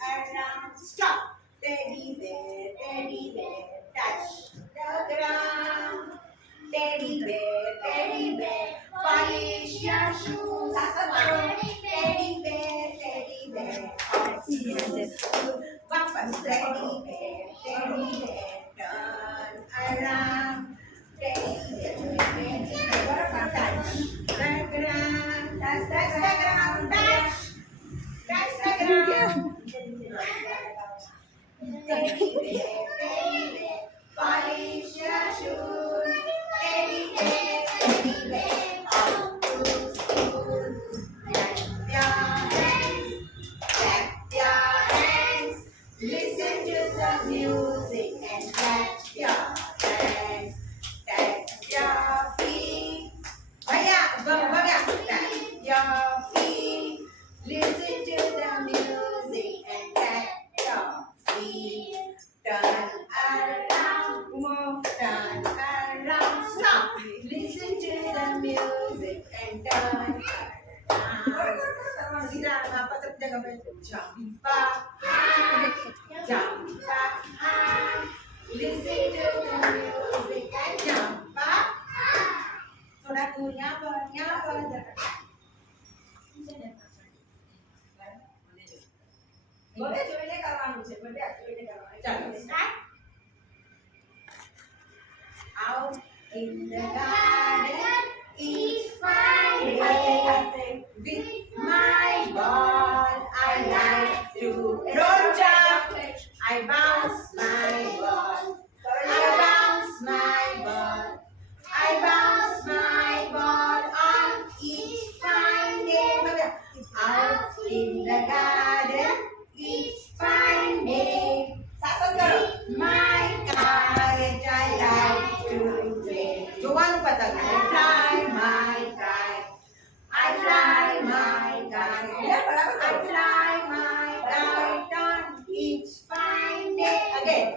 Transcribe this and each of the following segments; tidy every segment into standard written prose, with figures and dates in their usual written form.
around. Stop. Teddy bear, touch the ground. Teddy bear, polish your shoes. Teddy bear, Papa's teddy bear, turn around. Teddy bear, touch the ground, touch the ground, touch the ground. Teddy bear, polish your shoes. Teddy bear, off to school. Clap your hands, listen to the music and clap your hands. Tap your feet. Tap your feet. Listen to the music and tap your feet. Turn around, turn around. Stop. Listen to the music and turn around. Jump up high, jump up high. Listen to the music and jump up high. થોડા यहाँ पर બોલે જોઈને કરવાનું છે બોલે જોઈને કરવાનું ચાલો start out in the garden each Friday with my ball I like to don't jump I bounce my ball I bounce my ball I bounce my ball on each Friday out in the garden each Friday my kite I like to play જોવાનું પતંગ I fly my kite I fly my kite I fly my kite on each Friday again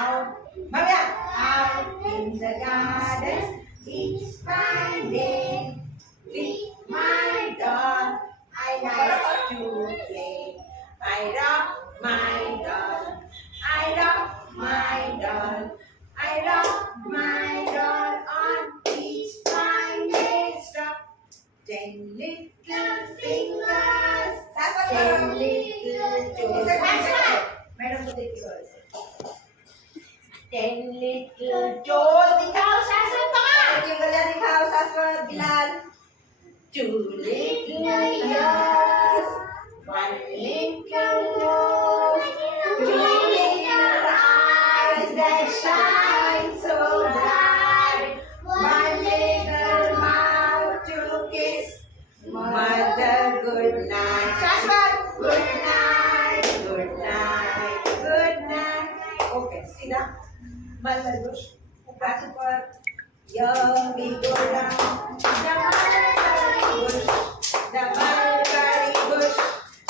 out out in the garden each Friday with my dog I like to play I rock my doll. I rock my doll. I rock my doll on each Friday. Stop. 10 little fingers. 10 little toes. Madam, 10 little toes. दिखाओ शासन कहाँ? दिखाओ शासन Bilal. 2 little ears. 1 little nose, 2 little eyes that shine so bright, 1 little mouth to kiss mother good night. Shashwat, good night, good night, good night. Okay, see that? Mulberry bush. Back upper. Here we go down. The mulberry bush. The mulberry bush.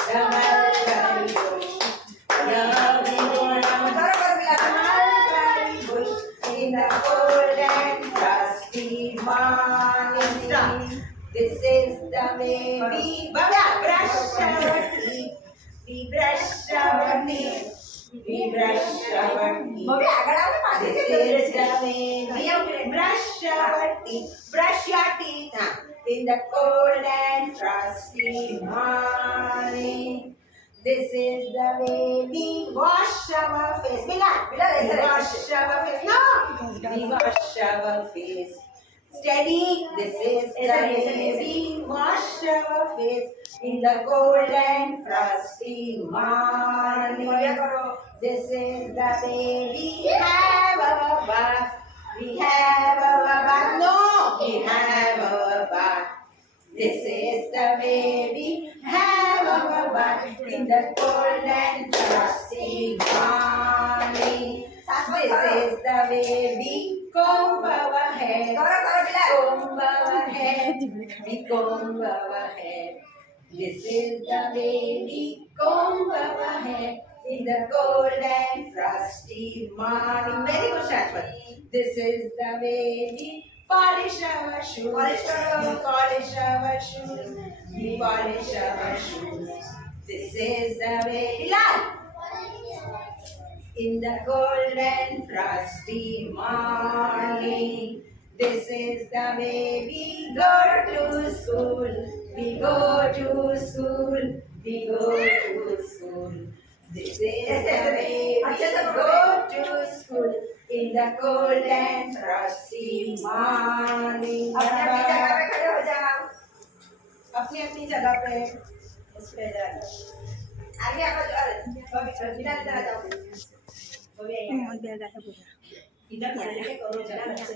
The mulberry bush. Here we go round the mulberry bush in the cold and frosty morning. This is the way we brush our teeth. We brush our teeth. We brush our teeth. This is the way we brush our teeth. Brush your teeth in the cold and frosty morning. This is the way we wash our face. We wash our face. No, we wash our face. Steady. This is the way we wash our face in the cold and frosty morning. This is the way we have our bath. We have our bath. No, we have our bath. This is the way we have our bath in the cold and frosty morning. This is the way we comb our hair. Comb our hair. We comb our hair. This is the way we comb our hair in the cold and frosty morning. Very good, Shashwat. This is the way we polish our shoes. Polish our shoes. We polish our shoes. This is the way. Bilal. In the cold and frosty morning, this is the way we go to school. We go to school. We go to school. This is the way we go to school. In the cold and frosty morning. अपनी अपनी जगह पे आगे आप बिना इधर आ जाओ इधर खड़े करो जरा अच्छे से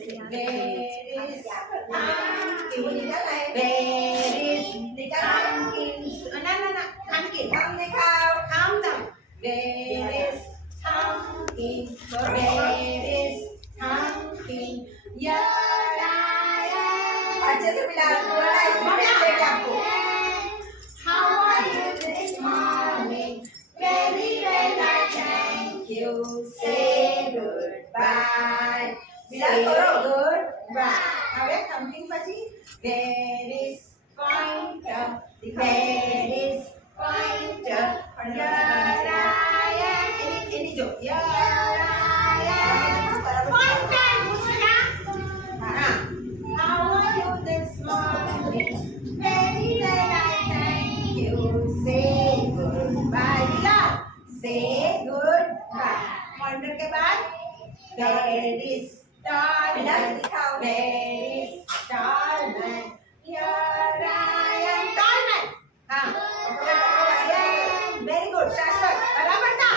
ना ना ना खान के हम दिखाओ हम ना Where is pumpkin? Where is pumpkin? Here I am. अच्छे से मिला बोला इसमें देख आपको How are you this morning? Very well, I thank you. Say goodbye. Say goodbye. હવે something પછી Where is pointer? Where is pointer? Here I am. એની જો Here I am. Pointer પૂછના. હા. How are you this morning? Very well, I thank you. Say goodbye. Bilal. Say goodbye. Pointer के बाद Where is Starman? Where is Starman? Here I am. Starman. हाँ. Very good. Shashwat. बराबर था.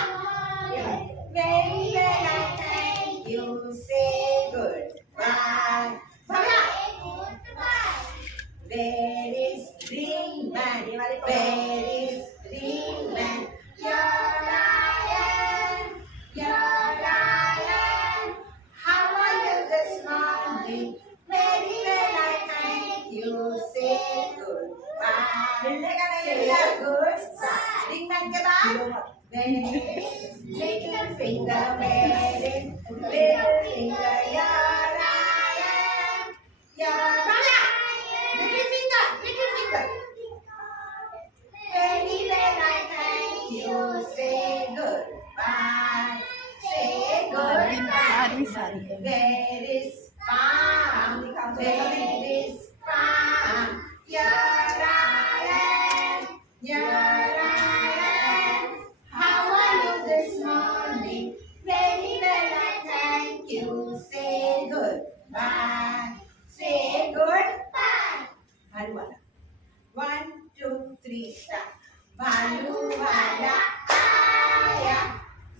Very well, I thank you. Say goodbye. भैया. Where is Green Man? Where is Green Man? Here I am. Here I am. How are you this morning? Very well, I thank you. Say goodbye. Say goodbye. Green Man के बाद little finger, where is little finger? Here I am. Here Bala. Little finger, little finger. Very well, I thank you. Say goodbye. Say goodbye. Where is palm? Where is palm? Here I am. Here I am. How are you this morning? Very well, I thank you. Say goodbye. Say goodbye. Bhaluwala. 1, 2, 3, start. Bhaluwala आया.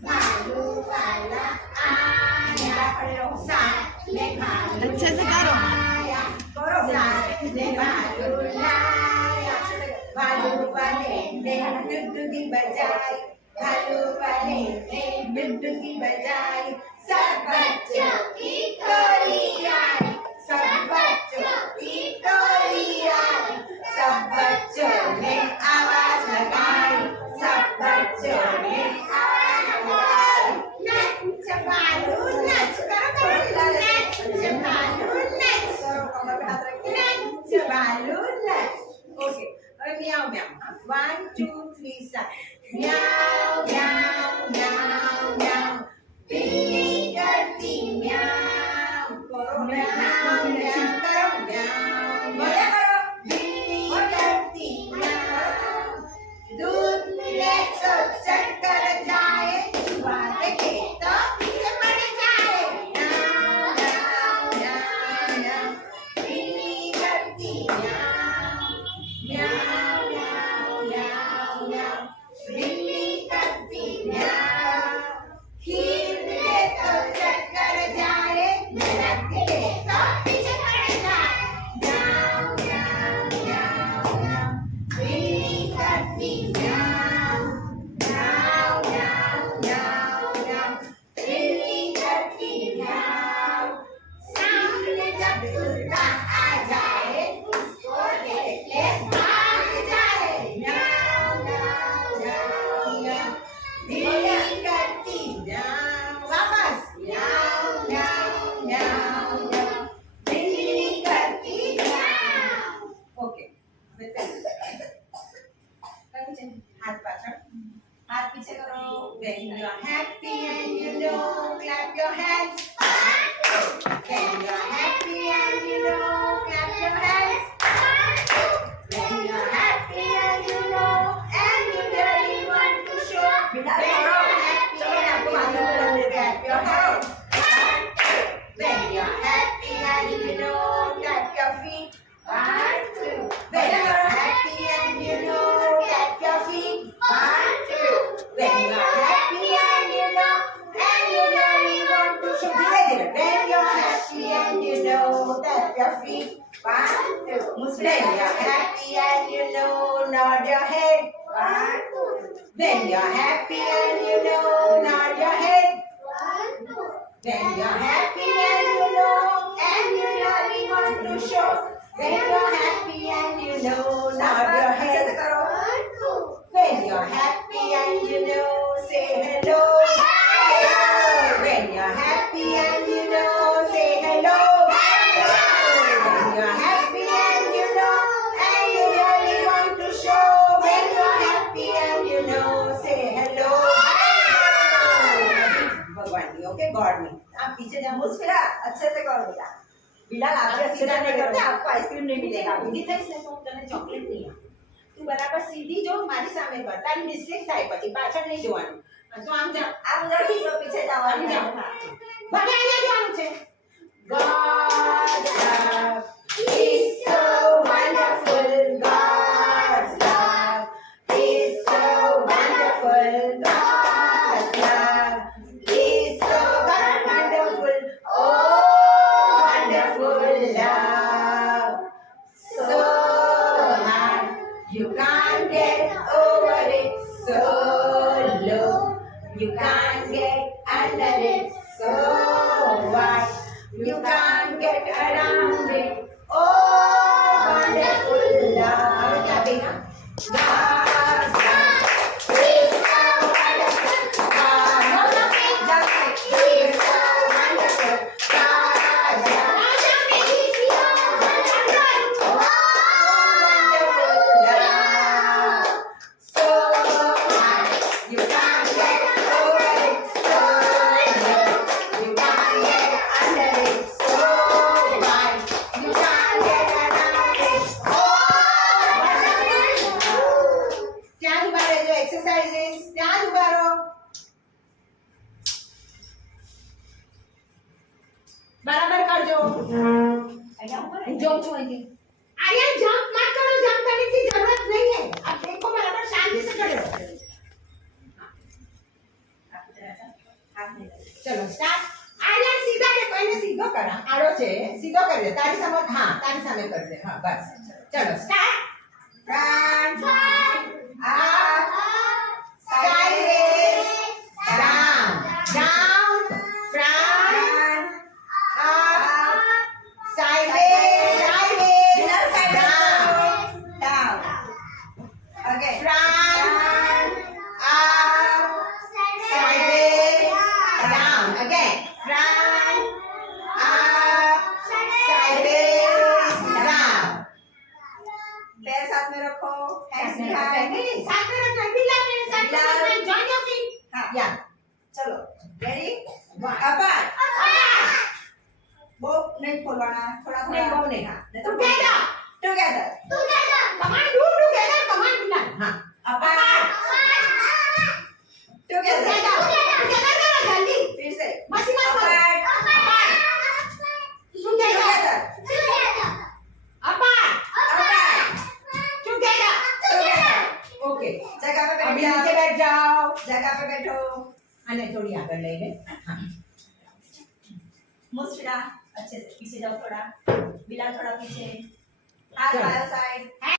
Bhaluwala आया. साथ में भालू अच्छे से करो। आया. साथ में भालू लाया. भालू वाले ने डुगडुगी बजाई. भालू वाले ने डुगडुगी बजाई. सब बच्चों की टोली आई. सब बच्चों की टोली आई. सब बच्चों ने आवाज लगाई. सब बच्चों ने आवाज लगाई. नच भालू नच. करो करो नच भालू नच. करो कमर पे हाथ रखिए. नच भालू नच. ओके अब म्याऊ म्याऊ. 1, 2, 3 start. म्याऊ म्याऊ म्याऊ म्याऊ. बिल्ली करती म्याऊ. करो म्याऊ म्याऊ. करो म्याऊ. बोला करो. बिल्ली करती म्याऊ. When you're happy and you know, clap your hands. When you're happy and you know, clap your hands. When you're happy and you know, and you really want to show. When you're happy and you know, clap your hands. When you're happy and you know, clap your feet. 1, 2. When you're happy and you know, clap your feet. 1, 2. When you're happy and you know, and you really want to show. When you're happy and you know, clap your feet. 1, 2. When you're happy and you know, nod your head. 1, 2. When you're happy and you know, nod your head. When you're happy and you know, and you really want to show. When you're happy and you know, nod your head. When you're happy and you know, say hello. When you're happy and you know, say hello. When you're happy and you know, and you really want to show. When you're happy and you know, say hello. भगवान जी, okay God में आप पीछे जाओ। मुस्कुरा अच्छे से करो बेटा। बिलाल आप सीधा नहीं करते, आपको आइसक्रीम नहीं मिलेगा। सीधी થઈ છે તો હું તને ચોકલેટ નહીં આપું। તું બરાબર સીધી જો, મારી સામે કર, તારી મિસ્ટેક થાય પછી પાછળ નહીં જોવાનું। તો આમ જા, આમ જલ્દી તો પીછે જવાનું જાઓ। ભલે અહીંયા જવાનું છે। God's love is so wonderful. God's love is so wonderful. God's love is so wonderful. Oh, wonderful love. So high, you can't get over it. So low, you can't get under it. So wide, you can't get around it. Oh, wonderful love. क्या बेटा? God's love is so wonderful. No, jumping is so wonderful. God's love is so wonderful. Oh, wonderful love. So high, you can't get over it. So low, you can't get under it. So wide, you can't get around it. Oh, wonderful. ત્યાં જ ઉભા રહેજો, exercises ત્યાં જ ઉભા રહો. બરાબર કરજો. હું જોઉં છું અહીંથી. આર્યન જમ્પ મત કરો, જમ્પ કરने की जरूरत नहीं है. आप देखो बराबर शांति से करो. चलो स्टार्ट. आर्यन सीधा देखो, એને સીધો કર. આડો છે, સીધો કરી દે. તારી સામે, હા તારી સામે કરજે. હા બસ. ચલો start. Front, up, sideways, down, down, front, up, sideways, down, okay, front, up, sideways, down, again, front, up, sideways, down. पैर साथ में रखो, हैंड्स बिहाइंड, साथ में रखना, बिलाल मेरे साथ में जॉइन योर फीट। हाँ या चलो रेडी, अपार वो नहीं खोलवाना, थोड़ा थोड़ा नहीं वो नहीं, हाँ together together command do together, command Bilal, हाँ अपार टुगेदर टुगेदर जल्दी फिर से मत मत अपार टुगेदर अपार ओके, जगह पे बैठ जाओ, नीचे बैठ जाओ, जगह पे बैठो। आने थोड़ी आगे ले ले। हाँ। मुस्कुरा, अच्छे से पीछे जाओ थोड़ा, बिलाल थोड़ा पीछे, हाथ बाएं साइड।